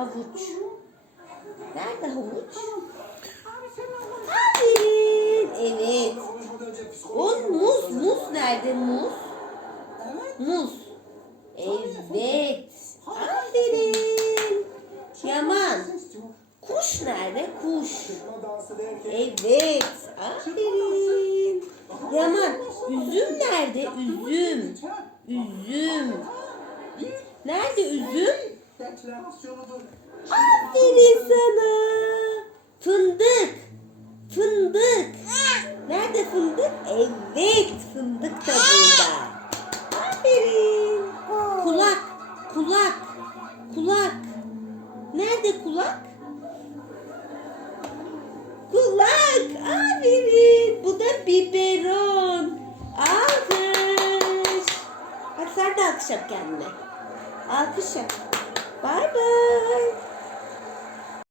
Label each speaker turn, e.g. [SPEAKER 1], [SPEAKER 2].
[SPEAKER 1] Havuç. Nerede havuç? Aferin. Evet. O muz. Muz nerede muz? Muz. Evet. Aferin. Yaman. Kuş nerede? Kuş. Evet. Aferin. Yaman. Üzüm nerede? Üzüm. Üzüm. Nerede üzüm? Aferin sana. Fındık. Fındık. Nerede fındık? Evet. Fındık da burada. Aferin. Kulak. Kulak. Kulak. Nerede kulak? Kulak. Aferin. Bu da biberon. Alkış. Hadi sen de alkış yap kendine. Alkış yap. Bye bye.